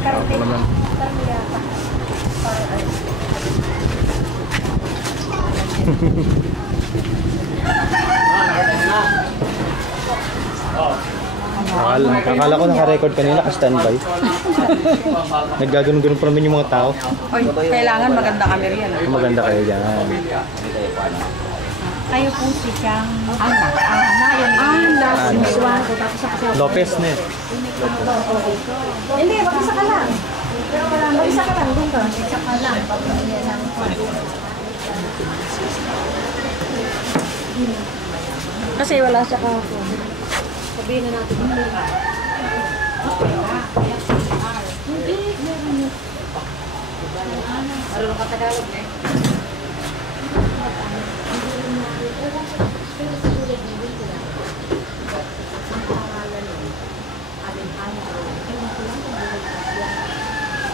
Karne. naman. Karne yata. Akala ko naka-record kanina, ka-standby. Naggaganon-ganon pa naman yung mga tao. Oy, kailangan maganda kami riyan. Maganda kayo dyan. Kayo po si Chang Ana. Lopez na eh. Hindi, mag-isa ka lang. Mag-isa ka lang. Doon ka. Mag-isa ka lang. Kasi wala siya kahapon. Sabihin na natin. Hindi, meron yun. Marunong ka Tagalog eh.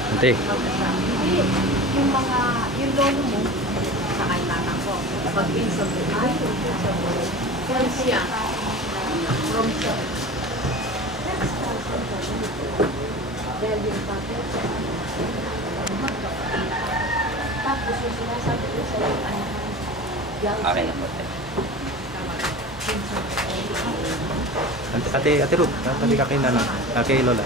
Ante. Yung mga, yung lolo mo, sa kailangan ko, pag-insog mo, from siya, from siya. Dahil yung papel, tapos yung sinasabi ko sa yung anak, okay na po. Ate Ruth, tabi ka kay Nana, kay Lola.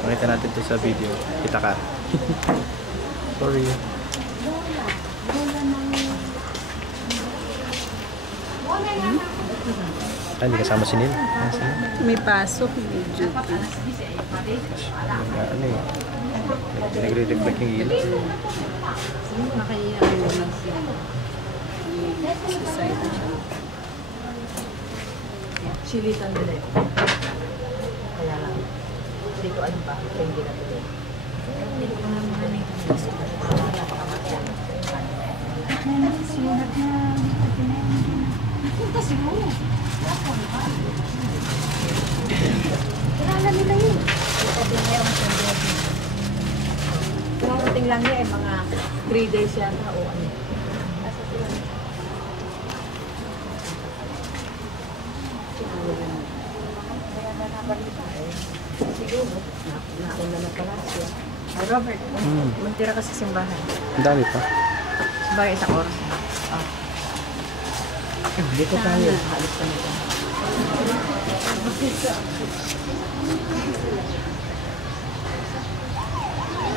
Makita natin to sa video. Kita ka. Sorry. Ay, hindi kasama si Neil. May pasok, may duty. Ano eh. Nagre-reflect yung ilaw. Makaiyan mo lang siya. Sa side. Chilitan dili. Kaya lang. Dito ano ba? Hindi na dili. Hindi ko naman ano yung napakamatyan. Sinunod na. Punta siguro. Kilala nila yun. Karating lang niya mga breeders yata o ano. Asa sila? Kaya na nabalita eh. Siguro, nauna na pala siya. Ay, Robert, magtira ka sa simbahan. Ang dami pa. Sabagay, isang oras na. Ah. Dito tayo. Halos ka nito.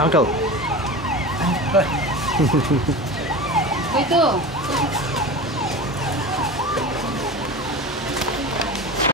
Uncle. Ito.